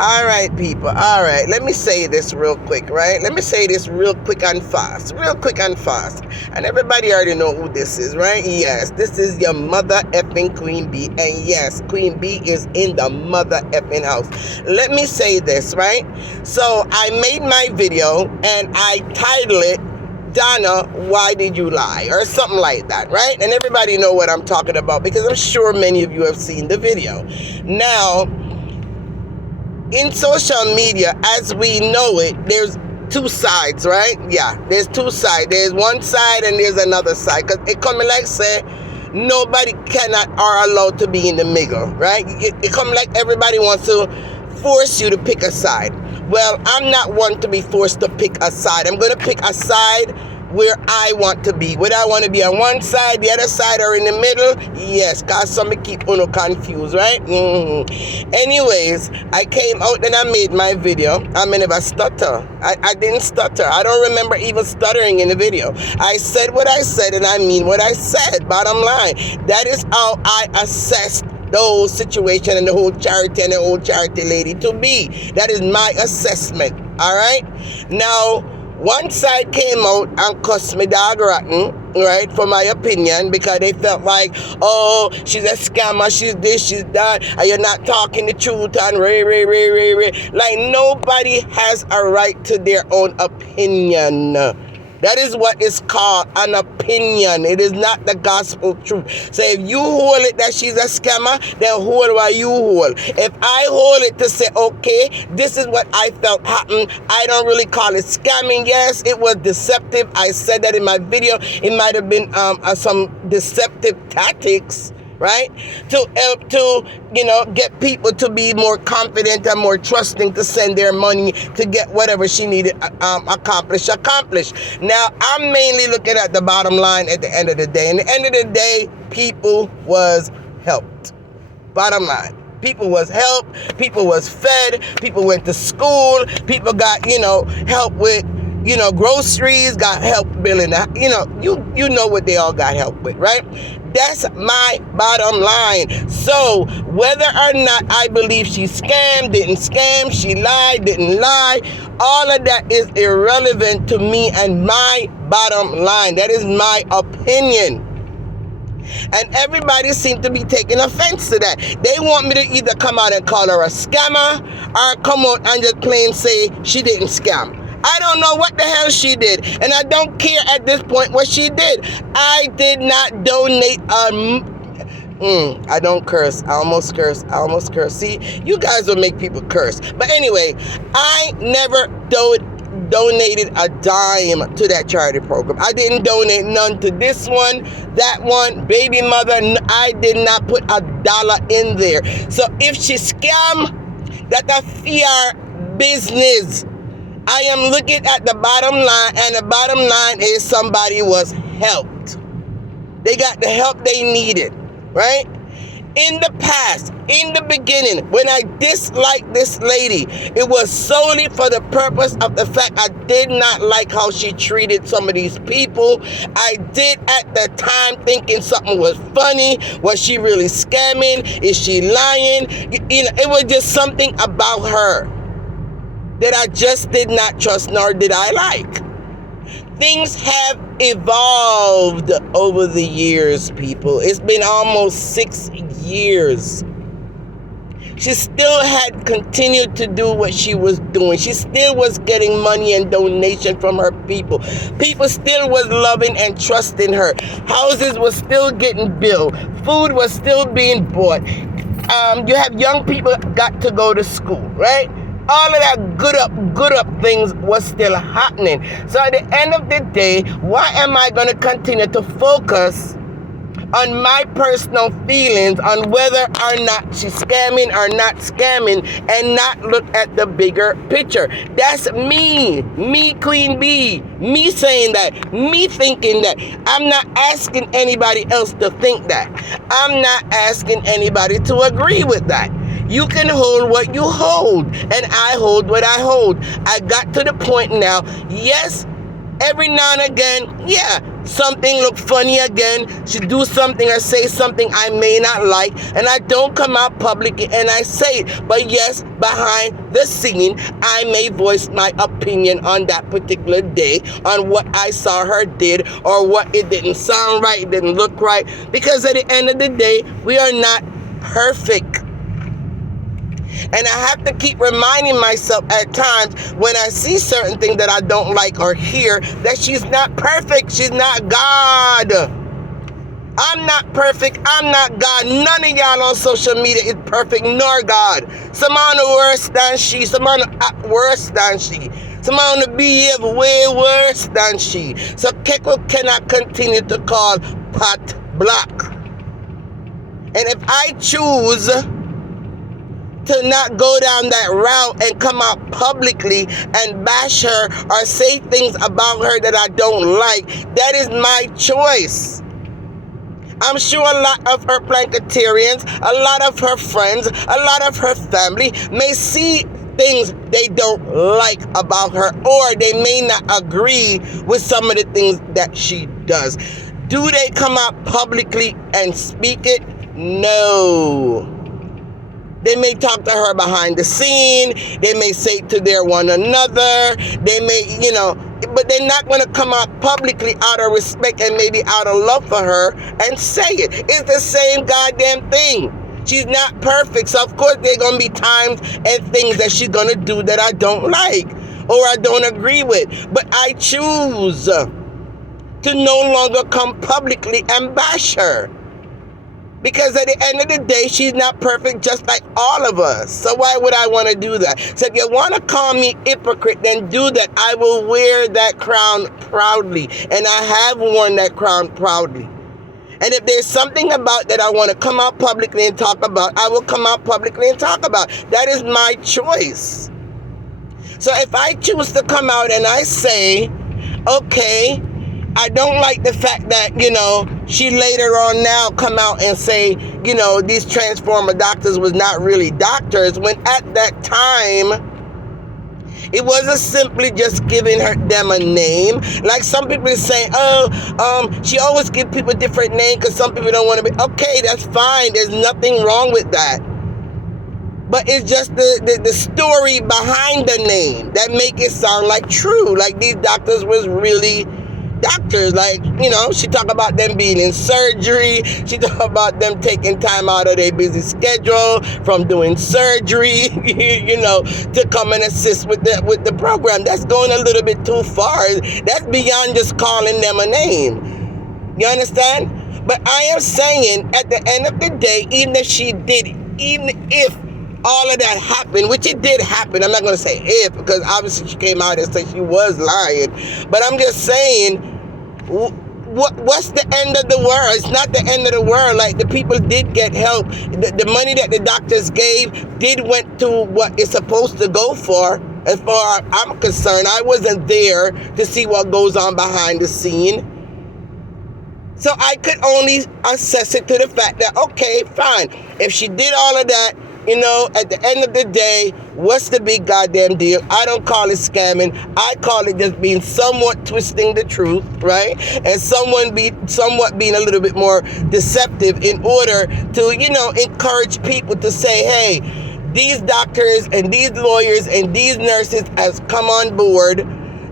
All right, people. All right. Let me say this real quick, right? Let me say this real quick and fast. Real quick and fast. And everybody already know who this is, right? Yes, this is your mother effing Queen B. And yes, Queen B is in the mother effing house. Let me say this, right? So I made my video and I titled it, Donna, why did you lie? Or something like that, right? And everybody know what I'm talking about because I'm sure many of you have seen the video. Now, in social media, as we know it, there's two sides, right? Yeah, there's two sides. There's one side and there's another side. Because it come like say, nobody cannot are allowed to be in the middle, right? It come like everybody wants to force you to pick a side. Well, I'm not one to be forced to pick a side. I'm going to pick a side where I want to be. Whether I want to be on one side, the other side, or in the middle, yes, because some keep uno confused, right? Anyways, I came out and I made my video. I never stutter. I didn't stutter. I don't remember even stuttering in the video. I said what I said and I mean what I said, bottom line. That is how I assessed the whole situation and the whole charity and the whole charity lady to be. That is my assessment, all right? Now, one side came out and cussed me dog rotten, right, for my opinion, because they felt like, oh, she's a scammer, she's this, she's that, and you're not talking the truth, and like, nobody has a right to their own opinion. That is what is called an opinion. It is not the gospel truth. So if you hold it that she's a scammer, then hold what you hold. If I hold it to say, okay, this is what I felt happened, I don't really call it scamming. Yes, it was deceptive. I said that in my video. It might have been some deceptive tactics, right? To help to, get people to be more confident and more trusting to send their money to get whatever she needed accomplished. Now, I'm mainly looking at the bottom line at the end of the day. And at the end of the day, people was helped. Bottom line. People was helped. People was fed. People went to school. People got, help with, groceries, got help billing, you know what they all got help with, right? That's my bottom line. So whether or not I believe she scammed, didn't scam, she lied, didn't lie, all of that is irrelevant to me and my bottom line. That is my opinion. And everybody seems to be taking offense to that. They want me to either come out and call her a scammer or come out and just plain say she didn't scam. I don't know what the hell she did, and I don't care at this point what she did. I did not donate I don't curse. I almost curse. See, you guys will make people curse. But anyway, I never donated a dime to that charity program. I didn't donate none to this one, that one, baby mother. I did not put $1 in there. So if she scam, that's a fair business. I am looking at the bottom line, and the bottom line is somebody was helped. They got the help they needed, right? In the past, in the beginning, when I disliked this lady, it was solely for the purpose of the fact I did not like how she treated some of these people. I did at the time thinking something was funny. Was she really scamming? Is she lying? It was just something about her that I just did not trust, nor did I like. Things have evolved over the years, people. It's been almost 6 years. She still had continued to do what she was doing. She still was getting money and donation from her people. People still was loving and trusting her. Houses was still getting built. Food was still being bought. You have young people got to go to school, right? All of that good up things was still happening. So at the end of the day, why am I going to continue to focus on my personal feelings on whether or not she's scamming or not scamming and not look at the bigger picture? That's me, Queen B, me saying that, me thinking that. I'm not asking anybody else to think that. I'm not asking anybody to agree with that. You can hold what you hold, and I hold what I hold. I got to the point now, yes, every now and again, yeah, something look funny again, she do something or say something I may not like, and I don't come out publicly and I say it. But yes, behind the scene, I may voice my opinion on that particular day on what I saw her did, or what it didn't sound right, it didn't look right, because at the end of the day, we are not perfect. And I have to keep reminding myself at times when I see certain things that I don't like or hear, that she's not perfect. She's not God. I'm not perfect. I'm not God. None of y'all on social media is perfect, nor God. Some on the worse than she. Some on the act worse than she. Some on the behave way worse than she. So Keko cannot continue to call Pat black. And if I choose to not go down that route and come out publicly and bash her or say things about her that I don't like, that is my choice. I'm sure a lot of her Planketarians, a lot of her friends, a lot of her family may see things they don't like about her, or they may not agree with some of the things that she does. Do they come out publicly and speak it? No. They may talk to her behind the scene. They may say to their one another. They may, but they're not going to come out publicly out of respect and maybe out of love for her and say it. It's the same goddamn thing. She's not perfect. So, of course, there are going to be times and things that she's going to do that I don't like or I don't agree with. But I choose to no longer come publicly and bash her. Because at the end of the day, she's not perfect just like all of us. So why would I want to do that? So if you want to call me hypocrite, then do that. I will wear that crown proudly. And I have worn that crown proudly. And if there's something about that I want to come out publicly and talk about, I will come out publicly and talk about. That is my choice. So if I choose to come out and I say, okay, I don't like the fact that, she later on now come out and say, these transformer doctors was not really doctors, when at that time, it wasn't simply just giving them a name. Like some people are saying, she always give people different names because some people don't want to be. Okay, that's fine. There's nothing wrong with that. But it's just the story behind the name that make it sound like true. Like these doctors was really doctors. Like, she talk about them being in surgery. She talk about them taking time out of their busy schedule from doing surgery, to come and assist with the program. That's going a little bit too far. That's beyond just calling them a name. You understand? But I am saying, at the end of the day, even if all of that happened, which it did happen, I'm not going to say if, because obviously she came out and said she was lying, but I'm just saying, what's the end of the world? It's not the end of the world. Like, the people did get help. The money that the doctors gave went to what it's supposed to go for. As far as I'm concerned, I wasn't there to see what goes on behind the scene. So I could only assess it to the fact that, okay, fine. If she did all of that, at the end of the day, what's the big goddamn deal? I don't call it scamming. I call it just being somewhat twisting the truth, right? And somewhat being a little bit more deceptive in order to, encourage people to say, hey, these doctors and these lawyers and these nurses has come on board.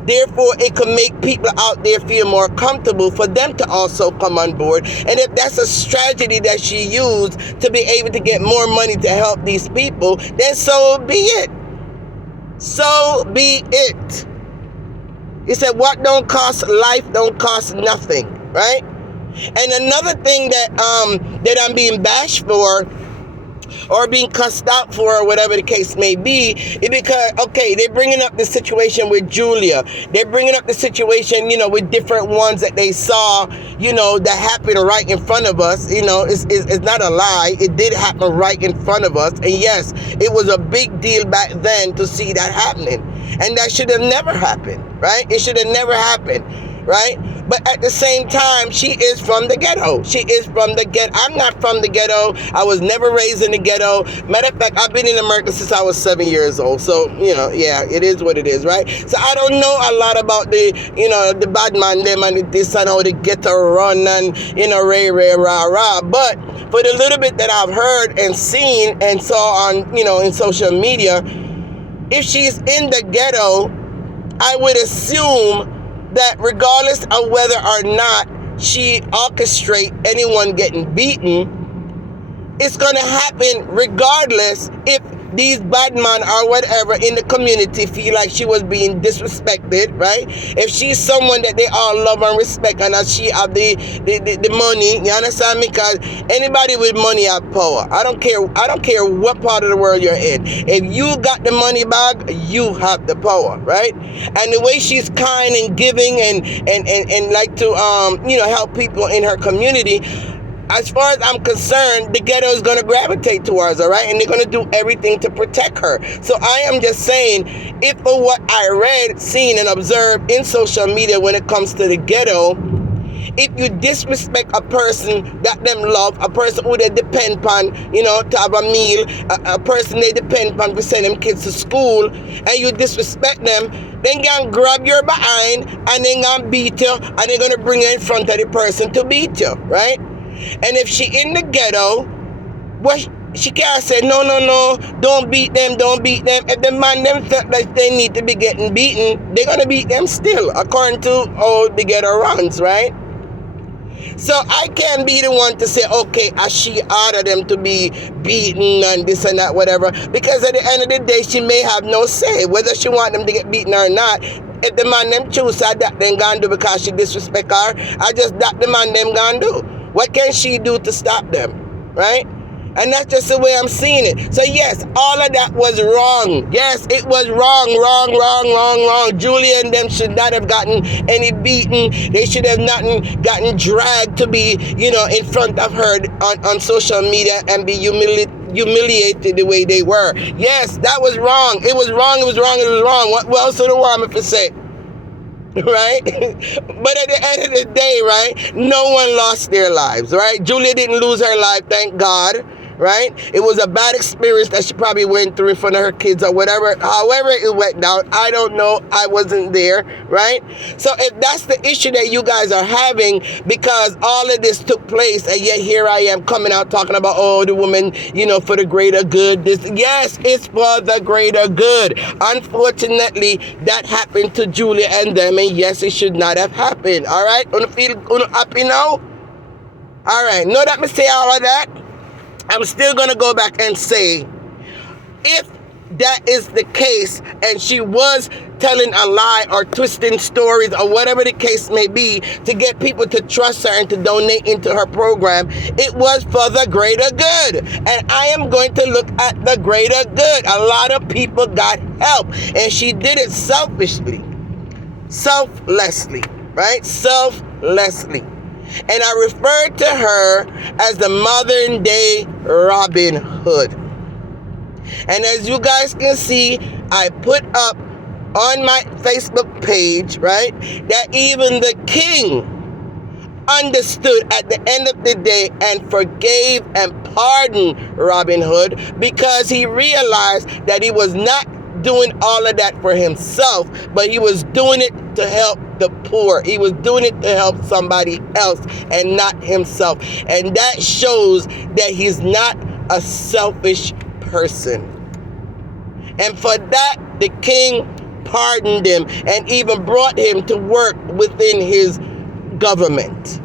Therefore, it can make people out there feel more comfortable for them to also come on board. And if that's a strategy that she used to be able to get more money to help these people, then so be it. So be it. He said, what don't cost life don't cost nothing, right? And another thing that I'm being bashed for, or being cussed out for, or whatever the case may be, is because, okay, they're bringing up the situation with Julia. They're bringing up the situation, with different ones that they saw, that happened right in front of us. It's not a lie. It did happen right in front of us. And yes, it was a big deal back then to see that happening. And that should have never happened, right? It should have never happened, right? but at the same time, she is from the ghetto. She is from the ghetto. I'm not from the ghetto. I was never raised in the ghetto. Matter of fact, I've been in America since I was 7 years old. So, yeah, it is what it is, right? So I don't know a lot about the bad man, them and this and how the ghetto run and, ray, rah, rah. But for the little bit that I've heard and seen and saw on, in social media, if she's in the ghetto, I would assume that regardless of whether or not she orchestrate anyone getting beaten, it's going to happen regardless if these bad men or whatever in the community feel like she was being disrespected, right? If she's someone that they all love and respect, and as she have the money, you understand me? Because anybody with money have power. I don't care what part of the world you're in. If you got the money bag, you have the power, right? And the way she's kind and giving and like to help people in her community, as far as I'm concerned, the ghetto is going to gravitate towards her, right? And they're going to do everything to protect her. So I am just saying, if for what I read, seen, and observed in social media when it comes to the ghetto, if you disrespect a person that them love, a person who they depend on, to have a meal, a person they depend on to send them kids to school, and you disrespect them, then gonna grab your behind and then gonna beat you, and they're going to bring you in front of the person to beat you, right? And if she in the ghetto, she can't say, no, don't beat them. If the man them felt like they need to be getting beaten, they're going to beat them still, according to how the ghetto runs, right? So I can't be the one to say, okay, as she ordered them to be beaten and this and that, whatever, because at the end of the day, she may have no say whether she want them to get beaten or not. If the man them choose that then gonna do because she disrespect her, I just that the man them gonna do. What can she do to stop them, right? And that's just the way I'm seeing it. So yes, all of that was wrong. Yes, it was wrong. Julia and them should not have gotten any beaten. They should have not gotten dragged to be, in front of her on social media and be humiliated the way they were. Yes, that was wrong. It was wrong. What else in the world am I to say? Right? But at the end of the day, right, no one lost their lives, right? Julia didn't lose her life, thank God, right? It was a bad experience that she probably went through in front of her kids or whatever. However it went down, I don't know. I wasn't there, right? So if that's the issue that you guys are having because all of this took place and yet here I am coming out talking about, the woman, for the greater good. Yes, it's for the greater good. Unfortunately, that happened to Julia and them, and yes, it should not have happened. All right? Wanna feel happy now? All right. Know that me say all of that? I'm still going to go back and say, if that is the case and she was telling a lie or twisting stories or whatever the case may be to get people to trust her and to donate into her program, it was for the greater good. And I am going to look at the greater good. A lot of people got help and she did it selflessly, right? Selflessly. And I refer to her as the modern day Robin Hood. And as you guys can see, I put up on my Facebook page, right, that even the king understood at the end of the day and forgave and pardoned Robin Hood because he realized that he was not doing all of that for himself, but he was doing it to help the poor. He was doing it to help somebody else and not himself. And that shows that he's not a selfish person. And for that, the king pardoned him and even brought him to work within his government.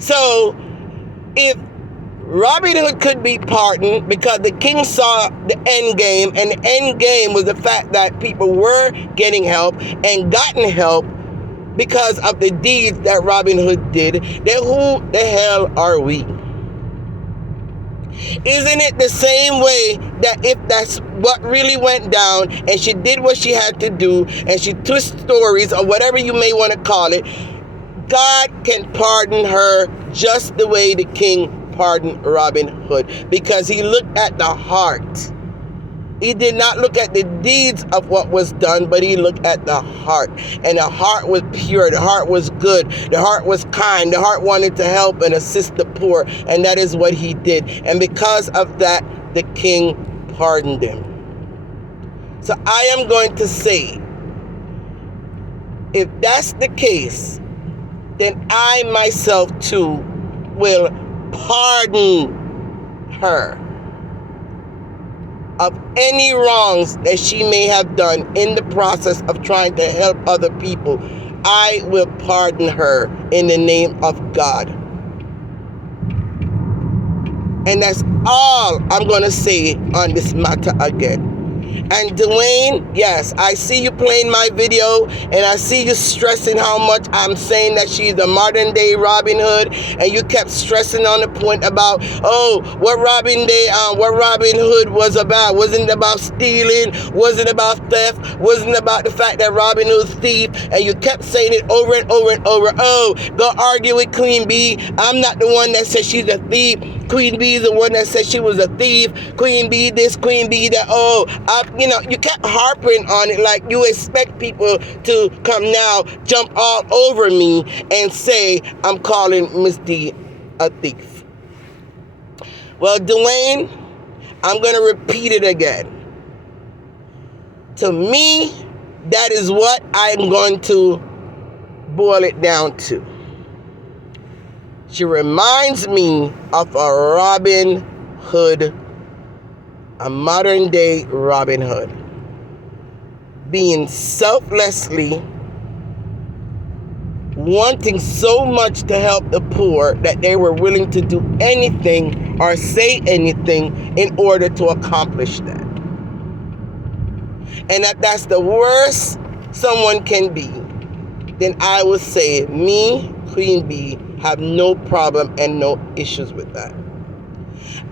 So, if Robin Hood could be pardoned because the king saw the end game, and the end game was the fact that people were getting help and gotten help because of the deeds that Robin Hood did, then who the hell are we? Isn't it the same way that if that's what really went down and she did what she had to do and she twisted stories or whatever you may want to call it, God can pardon her just the way the king pardoned Robin Hood, because he looked at the heart He did not look at the deeds of what was done, but he looked at the heart. And the heart was pure. The heart was good. The heart was kind. The heart wanted to help and assist the poor. And that is what he did. And because of that, the king pardoned him. So I am going to say, if that's the case, then I myself too will pardon her of any wrongs that she may have done in the process of trying to help other people. I will pardon her in the name of God. And that's all I'm going to say on this matter again. And Dwayne, yes, I see you playing my video, and I see you stressing how much I'm saying that she's the modern day Robin Hood, and you kept stressing on the point about, oh, what Robin Hood was about. Wasn't about stealing, wasn't about theft, wasn't about the fact that Robin Hood's thief, and you kept saying it over and over and over. Oh, go argue with Queen Bee. I'm not the one that said she's a thief. Queen Bee is the one that said she was a thief. Queen Bee this, Queen Bee that. Oh, you kept harping on it like you expect people to come now, jump all over me and say I'm calling Miss D a thief. Well, Dwayne, I'm going to repeat it again. To me, that is what I'm going to boil it down to. She reminds me of a Robin Hood, a modern day Robin Hood, being selflessly wanting so much to help the poor that they were willing to do anything or say anything in order to accomplish that. And if that's the worst someone can be, then I would say me, Queen Bee, have no problem and no issues with that.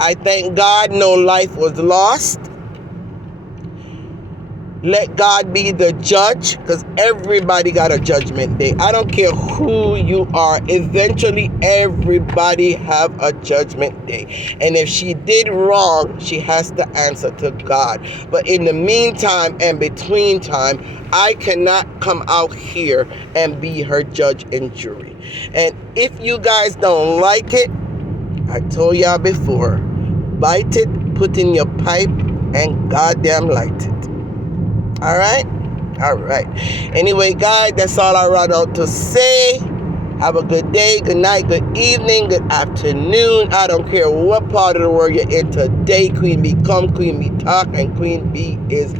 I thank God no life was lost. Let God be the judge, because everybody got a judgment day. I don't care who you are. Eventually, everybody have a judgment day. And if she did wrong, she has to answer to God. But in the meantime and between time, I cannot come out here and be her judge and jury. And if you guys don't like it, I told y'all before, bite it, put in your pipe, and goddamn light it. All right? All right. Anyway, guys, that's all I run out to say. Have a good day, good night, good evening, good afternoon. I don't care what part of the world you're in today. Queen Bee come, Queen Bee talk, and Queen Bee is